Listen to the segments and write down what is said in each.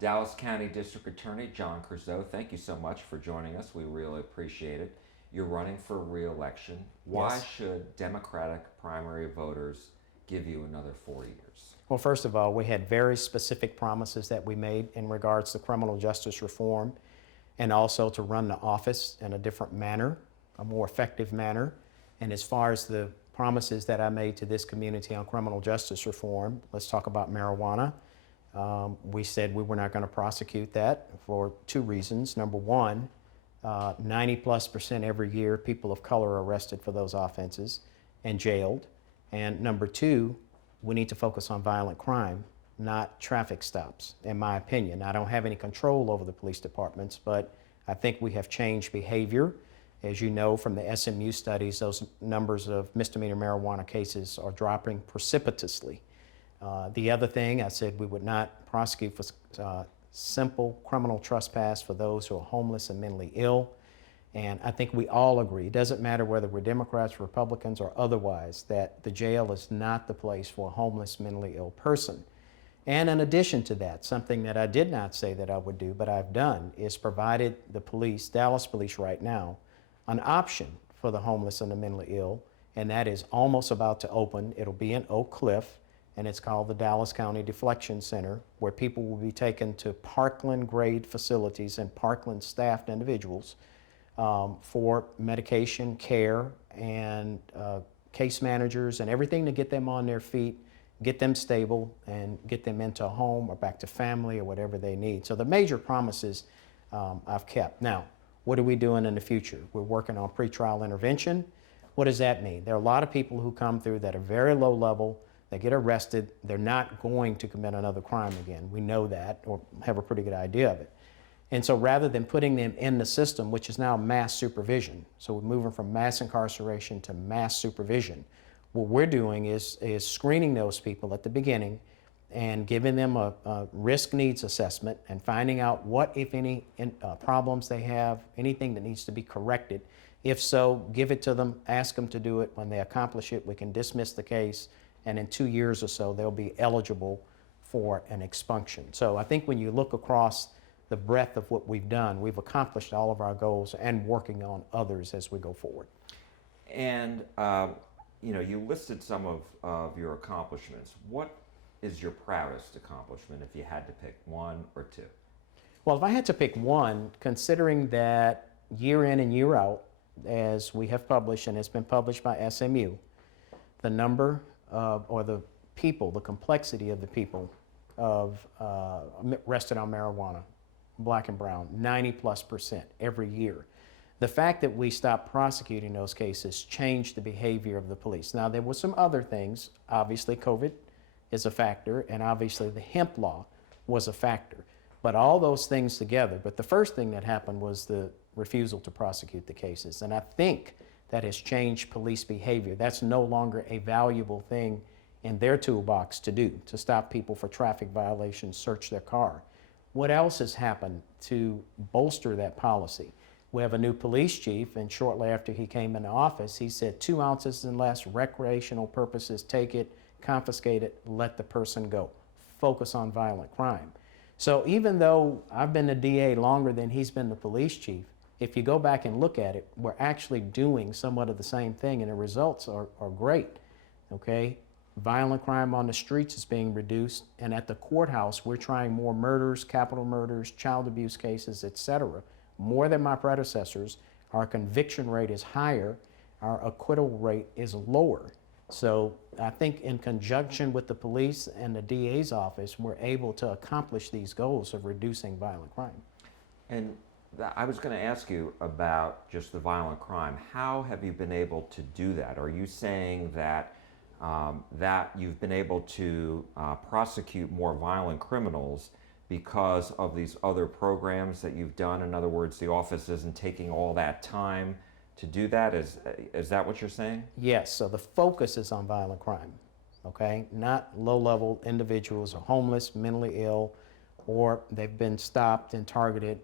Dallas County District Attorney John Creuzot, thank you so much for joining us. We really appreciate it. You're running for re-election. Why Yes. should Democratic primary voters give you another 4 years? Well, first of all, we had very specific promises that we made in regards to criminal justice reform and also to run the office in a different manner, a more effective manner. And as far as the promises that I made to this community on criminal justice reform, let's talk about marijuana. We said we were not going to prosecute that for two reasons. Number one, 90+% every year people of color are arrested for those offenses and jailed. And number two, we need to focus on violent crime, not traffic stops, in my opinion. I don't have any control over the police departments, but I think we have changed behavior. As you know from the SMU studies, those numbers of misdemeanor marijuana cases are dropping precipitously. The other thing, I said we would not prosecute for simple criminal trespass for those who are homeless and mentally ill. And I think we all agree, it doesn't matter whether we're Democrats, Republicans, or otherwise, that the jail is not the place for a homeless, mentally ill person. And in addition to that, something that I did not say that I would do, but I've done, is provided the police, Dallas Police right now, an option for the homeless and the mentally ill, and that is almost about to open. It'll be in Oak Cliff, and it's called the Dallas County Deflection Center, where people will be taken to Parkland-grade facilities and Parkland-staffed individuals for medication, care, and case managers and everything to get them on their feet, get them stable, and get them into a home or back to family or whatever they need. So the major promises I've kept. Now, what are we doing in the future? We're working on pretrial intervention. What does that mean? There are a lot of people who come through that are very low level, they get arrested, they're not going to commit another crime again. We know that, or have a pretty good idea of it. And so rather than putting them in the system, which is now mass supervision, so we're moving from mass incarceration to mass supervision, what we're doing is screening those people at the beginning and giving them a risk needs assessment and finding out what, if any, problems they have, anything that needs to be corrected. If so, give it to them, ask them to do it. When they accomplish it, we can dismiss the case, and in 2 years or so, they'll be eligible for an expunction. So I think when you look across the breadth of what we've done, we've accomplished all of our goals and working on others as we go forward. And you listed some of your accomplishments. What is your proudest accomplishment if you had to pick one or two? Well, if I had to pick one, considering that year in and year out, as we have published, and it's been published by SMU, the number of, or the people, the complexity of the people of arrested on marijuana, black and brown, 90+% every year. The fact that we stopped prosecuting those cases changed the behavior of the police. Now, there were some other things. Obviously, COVID is a factor, and obviously the hemp law was a factor. But all those things together, but the first thing that happened was the refusal to prosecute the cases. And I think that has changed police behavior. That's no longer a valuable thing in their toolbox to do, to stop people for traffic violations, search their car. What else has happened to bolster that policy? We have a new police chief, and shortly after he came into office, he said 2 ounces and less, recreational purposes, take it, confiscate it, let the person go. Focus on violent crime. So even though I've been the DA longer than he's been the police chief, if you go back and look at it, we're actually doing somewhat of the same thing, and the results are great, okay? Violent crime on the streets is being reduced, and at the courthouse, we're trying more murders, capital murders, child abuse cases, etc. More than my predecessors. Our conviction rate is higher, our acquittal rate is lower. So I think in conjunction with the police and the DA's office, we're able to accomplish these goals of reducing violent crime. And I was going to ask you about just the violent crime. How have you been able to do that? Are you saying that that you've been able to prosecute more violent criminals because of these other programs that you've done? In other words, the office isn't taking all that time to do that? Is that what you're saying? Yes, so the focus is on violent crime, okay? Not low-level individuals who are homeless, mentally ill, or they've been stopped and targeted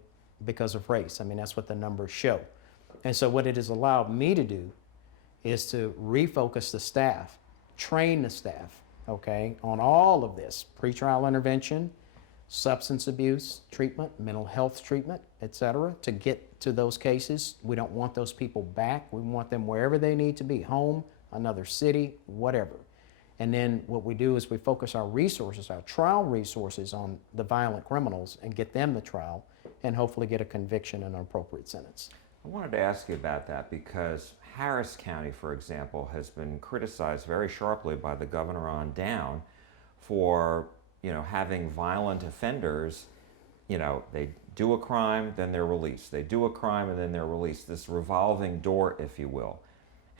because of race. I mean, that's what the numbers show. And so what it has allowed me to do is to refocus the staff, train the staff, okay, on all of this, pretrial intervention, substance abuse treatment, mental health treatment, etc., to get to those cases. We don't want those people back. We want them wherever they need to be, home, another city, whatever. And then what we do is we focus our resources, our trial resources, on the violent criminals and get them to trial and hopefully get a conviction and an appropriate sentence. I wanted to ask you about that because Harris County, for example, has been criticized very sharply by the governor on down for, having violent offenders, they do a crime, then they're released. They do a crime and then they're released. This revolving door, if you will.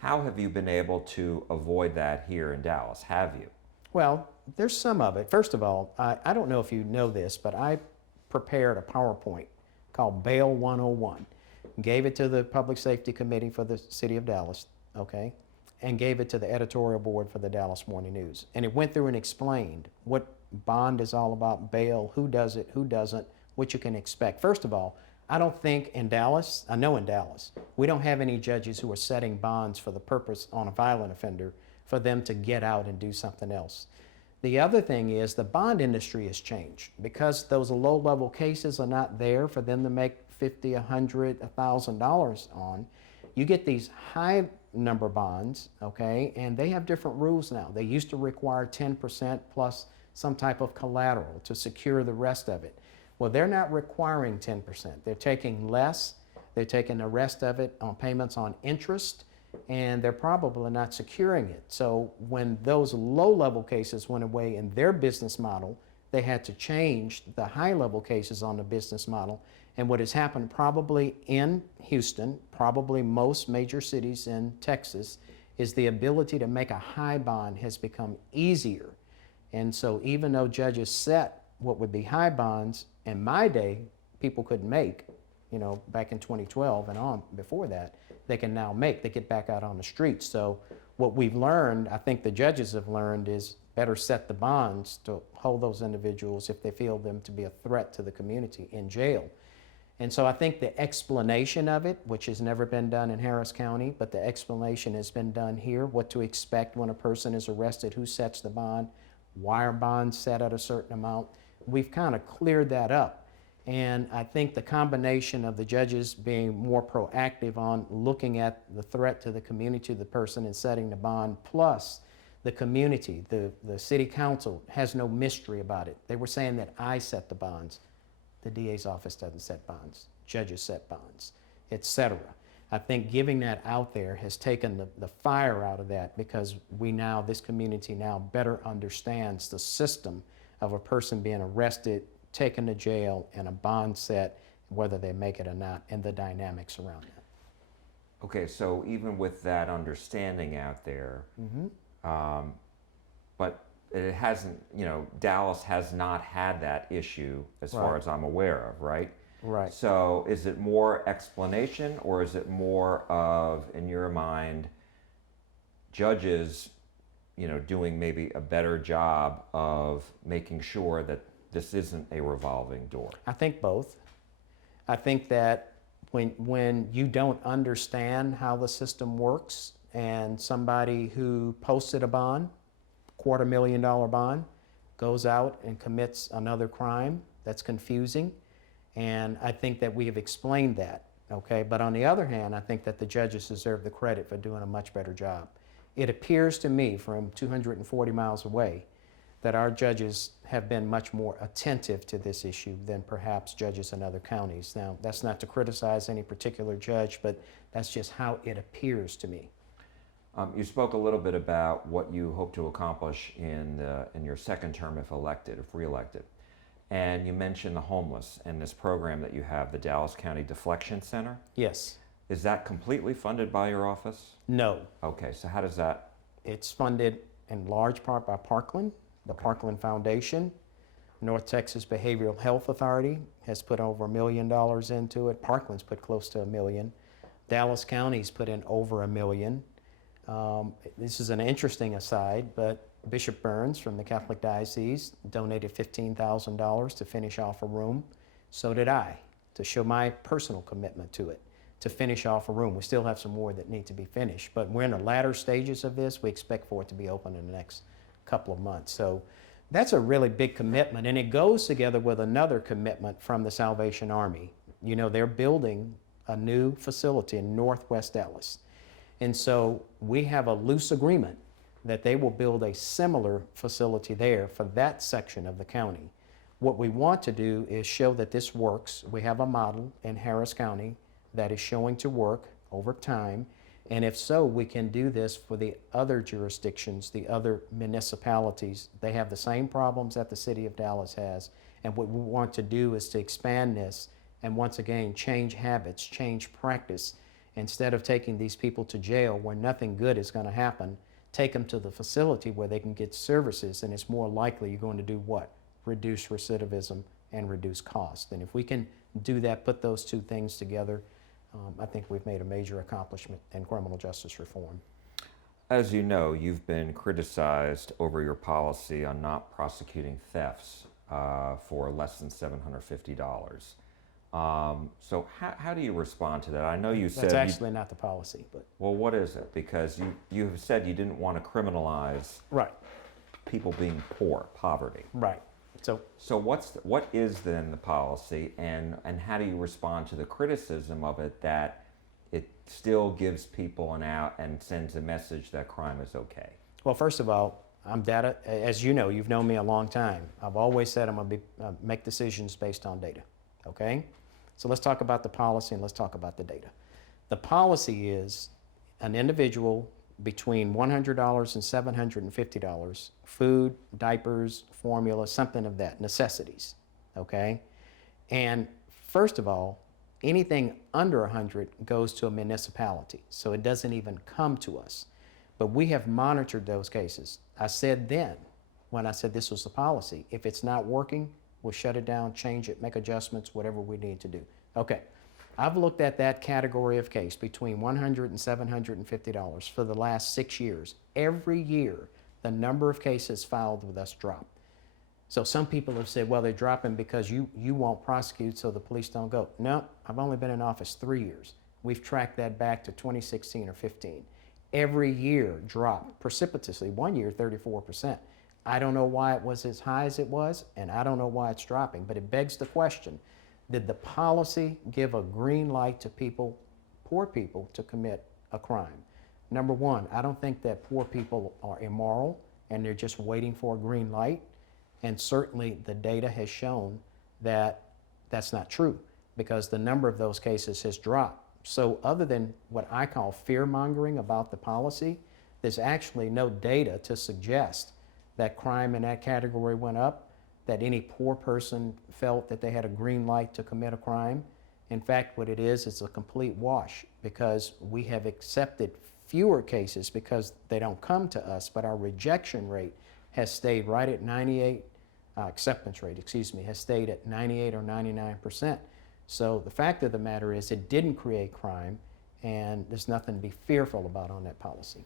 How have you been able to avoid that here in Dallas? Have you? Well, there's some of it. First of all, I don't know if you know this, but I prepared a PowerPoint called Bail 101. Gave it to the Public Safety Committee for the City of Dallas, okay, and gave it to the editorial board for the Dallas Morning News. And it went through and explained what bond is all about, bail, who does it, who doesn't, what you can expect. First of all, I don't think in Dallas, I know in Dallas, we don't have any judges who are setting bonds for the purpose on a violent offender for them to get out and do something else. The other thing is the bond industry has changed because those low-level cases are not there for them to make $50, $100, $1,000 on. You get these high number bonds, okay, and they have different rules now. They used to require 10% plus some type of collateral to secure the rest of it. Well, they're not requiring 10%. They're taking less. They're taking the rest of it on payments on interest, and they're probably not securing it. So when those low-level cases went away in their business model, they had to change the high-level cases on the business model. And what has happened probably in Houston, probably most major cities in Texas, is the ability to make a high bond has become easier. And so even though judges set what would be high bonds, in my day, people couldn't make, back in 2012 and on before that, they can now make, they get back out on the streets. So what we've learned, I think the judges have learned, is better set the bonds to hold those individuals if they feel them to be a threat to the community in jail. And so I think the explanation of it, which has never been done in Harris County, but the explanation has been done here, what to expect when a person is arrested, who sets the bond, why are bonds set at a certain amount. We've kind of cleared that up. And I think the combination of the judges being more proactive on looking at the threat to the community, the person, and setting the bond, plus the community, the city council has no mystery about it. They were saying that I set the bonds. The DA's office doesn't set bonds. Judges set bonds, etc. I think giving that out there has taken the fire out of that because this community now better understands the system of a person being arrested, taken to jail, and a bond set, whether they make it or not, and the dynamics around that. Okay, so even with that understanding out there, but it hasn't, Dallas has not had that issue as far as I'm aware of, right? Right. So is it more explanation or is it more of, in your mind, judges, doing maybe a better job of making sure that this isn't a revolving door? I think both. I think that when you don't understand how the system works and somebody who posted a bond, $250,000 bond, goes out and commits another crime, that's confusing. And I think that we have explained that, okay? But on the other hand, I think that the judges deserve the credit for doing a much better job. It appears to me from 240 miles away that our judges have been much more attentive to this issue than perhaps judges in other counties. Now, that's not to criticize any particular judge, but that's just how it appears to me. You spoke a little bit about what you hope to accomplish in your second term if elected, if reelected. And you mentioned the homeless and this program that you have, the Dallas County Deflection Center. Yes. Is that completely funded by your office? No. Okay, so how does that? It's funded in large part by Parkland, the Parkland Foundation. North Texas Behavioral Health Authority has put over $1 million into it. Parkland's put close to $1 million. Dallas County's put in over $1 million. This is an interesting aside, but Bishop Burns from the Catholic Diocese donated $15,000 to finish off a room. So did I, to show my personal commitment to it, to finish off a room. We still have some more that need to be finished, but we're in the latter stages of this. We expect for it to be open in the next couple of months. So That's a really big commitment, and it goes together with another commitment from the Salvation Army. You know, they're building a new facility in Northwest Dallas. And so we have a loose agreement that they will build a similar facility there for that section of the county. What we want to do is show that this works. We have a model in Harris County that is showing to work over time. And if so, we can do this for the other jurisdictions, the other municipalities. They have the same problems that the city of Dallas has. And what we want to do is to expand this and once again, change habits, change practice. Instead of taking these people to jail where nothing good is going to happen, take them to the facility where they can get services, and it's more likely you're going to do what? Reduce recidivism and reduce cost. And if we can do that, put those two things together, I think we've made a major accomplishment in criminal justice reform. As you know, you've been criticized over your policy on not prosecuting thefts for less than $750. So how do you respond to that? I know you said That's actually not the policy, but well, what is it? Because you have said you didn't want to criminalize right, people being poor, poverty. right. So what is then the policy, and how do you respond to the criticism of it that it still gives people an out and sends a message that crime is okay? Well, first of all, I'm data. As you know, you've known me a long time. I've always said I'm going to make decisions based on data. Okay? So let's talk about the policy and let's talk about the data. The policy is an individual between $100 and $750, food, diapers, formula, something of that, necessities. Okay? And first of all, anything under 100 goes to a municipality, so it doesn't even come to us. But we have monitored those cases. I said then, when I said this was the policy, if it's not working, we'll shut it down, change it, make adjustments, whatever we need to do. Okay, I've looked at that category of case between $100 and $750 for the last 6 years. Every year, the number of cases filed with us drop. So some people have said, well, they're dropping because you won't prosecute so the police don't go. No, I've only been in office 3 years. We've tracked that back to 2016 or 15. Every year dropped precipitously. 1 year, 34%. I don't know why it was as high as it was, and I don't know why it's dropping, but it begs the question, did the policy give a green light to people, poor people, to commit a crime? Number one, I don't think that poor people are immoral and they're just waiting for a green light. And certainly the data has shown that that's not true because the number of those cases has dropped. So other than what I call fear mongering about the policy, there's actually no data to suggest that crime in that category went up, that any poor person felt that they had a green light to commit a crime. In fact, what it is a complete wash because we have accepted fewer cases because they don't come to us, but our rejection rate has stayed right at 98, acceptance rate, has stayed at 98 or 99%. So the fact of the matter is it didn't create crime and there's nothing to be fearful about on that policy.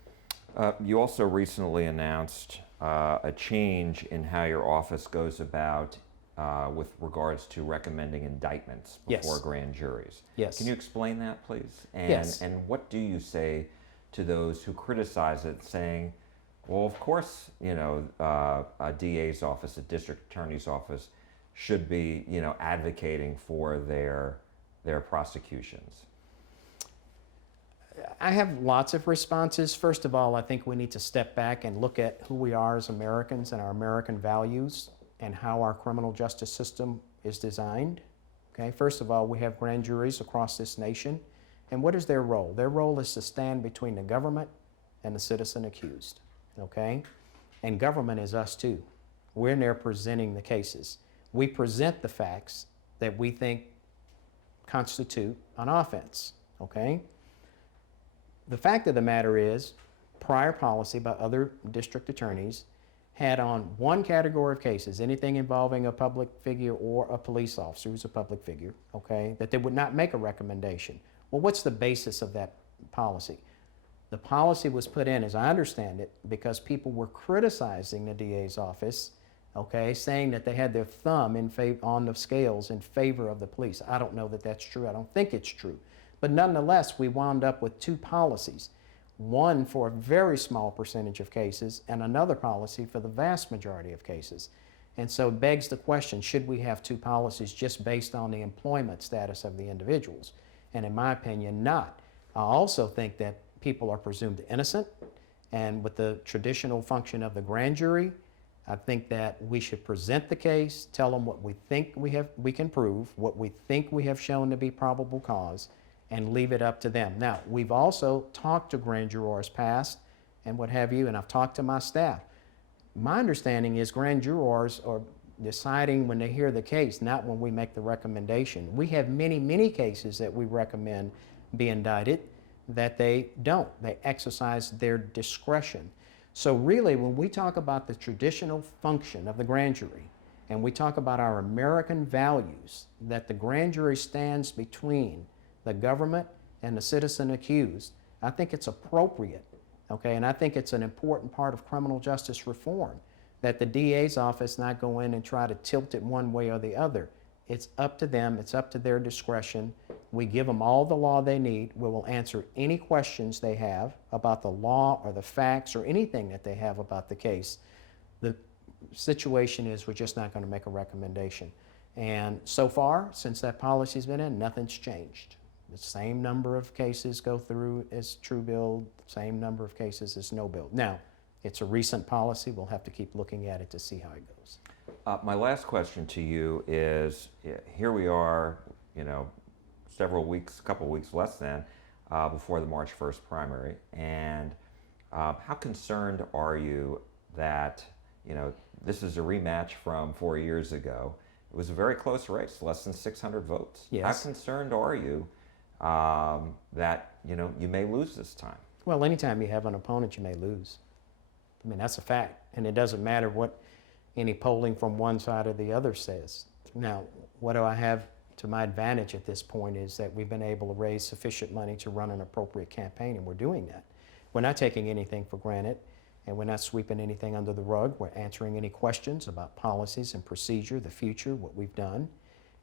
You also recently announced a change in how your office goes about with regards to recommending indictments before Yes. grand juries. Yes. Can you explain that, please? And, Yes. And what do you say to those who criticize it, saying, well, of course, a DA's office, a district attorney's office, should be, advocating for their prosecutions? I have lots of responses. First of all, I think we need to step back and look at who we are as Americans and our American values and how our criminal justice system is designed. Okay, first of all, we have grand juries across this nation. And what is their role? Their role is to stand between the government and the citizen accused. Okay? And government is us too. We're in there presenting the cases. We present the facts that we think constitute an offense. Okay? The fact of the matter is, prior policy by other district attorneys had on one category of cases, anything involving a public figure or a police officer who's a public figure, okay, that they would not make a recommendation. Well, what's the basis of that policy? The policy was put in, as I understand it, because people were criticizing the DA's office, okay, saying that they had their thumb on the scales in favor of the police. I don't know that that's true. I don't think it's true. But nonetheless, we wound up with two policies. one for a very small percentage of cases and another policy for the vast majority of cases. And so it begs the question, should we have two policies just based on the employment status of the individuals? And in my opinion, not. I also think that people are presumed innocent, and with the traditional function of the grand jury, I think that we should present the case, tell them what we think we can prove, what we think we have shown to be probable cause, and leave it up to them. Now, we've also talked to grand jurors past and what have you, and I've talked to my staff. My understanding is grand jurors are deciding when they hear the case, not when we make the recommendation. We have many, many cases that we recommend be indicted that they don't. They exercise their discretion. So really, when we talk about the traditional function of the grand jury, and we talk about our American values, that the grand jury stands between the government and the citizen accused, I think it's appropriate, okay? And I think it's an important part of criminal justice reform, that the DA's office not go in and try to tilt it one way or the other. It's up to them, it's up to their discretion. We give them all the law they need. We will answer any questions they have about the law or the facts or anything that they have about the case. The situation is we're just not going to make a recommendation. And so far, since that policy's been in, nothing's changed. The same number of cases go through as true bill, same number of cases as no bill. Now, it's a recent policy. We'll have to keep looking at it to see how it goes. My last question to you is, here we are, several weeks, a couple weeks less than, before the March 1st primary, and how concerned are you that, this is a rematch from 4 years ago? It was a very close race, less than 600 votes. Yes. How concerned are you that, you may lose this time? Well, anytime you have an opponent, you may lose. I mean, that's a fact, and it doesn't matter what any polling from one side or the other says. Now, what do I have to my advantage at this point is that we've been able to raise sufficient money to run an appropriate campaign, and we're doing that. We're not taking anything for granted, and we're not sweeping anything under the rug. We're answering any questions about policies and procedure, the future, what we've done.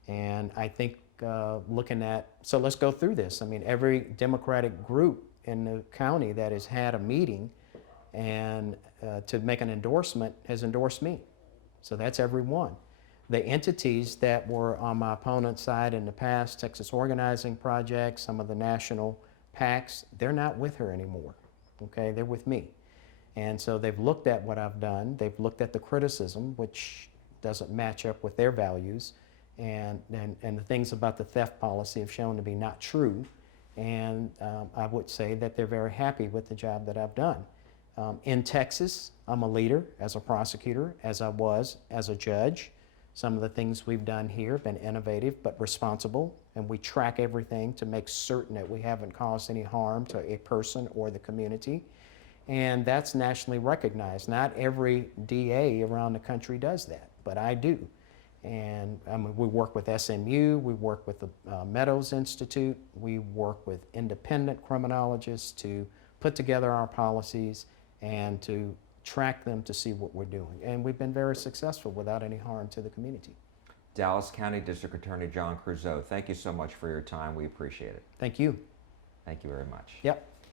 And I think so let's go through this. I mean, every Democratic group in the county that has had a meeting and to make an endorsement has endorsed me. So that's every one. The entities that were on my opponent's side in the past, Texas Organizing Project, some of the national PACs, they're not with her anymore, okay? They're with me. And so they've looked at what I've done. They've looked at the criticism, which doesn't match up with their values. And the things about the theft policy have shown to be not true. And I would say that they're very happy with the job that I've done. In Texas, I'm a leader as a prosecutor, as I was as a judge. Some of the things we've done here have been innovative but responsible, and we track everything to make certain that we haven't caused any harm to a person or the community. And that's nationally recognized. Not every DA around the country does that, but I do. And we work with SMU, we work with the Meadows Institute, we work with independent criminologists to put together our policies and to track them to see what we're doing. And we've been very successful without any harm to the community. Dallas County District Attorney John Creuzot, thank you so much for your time. We appreciate it. Thank you. Thank you very much. Yep.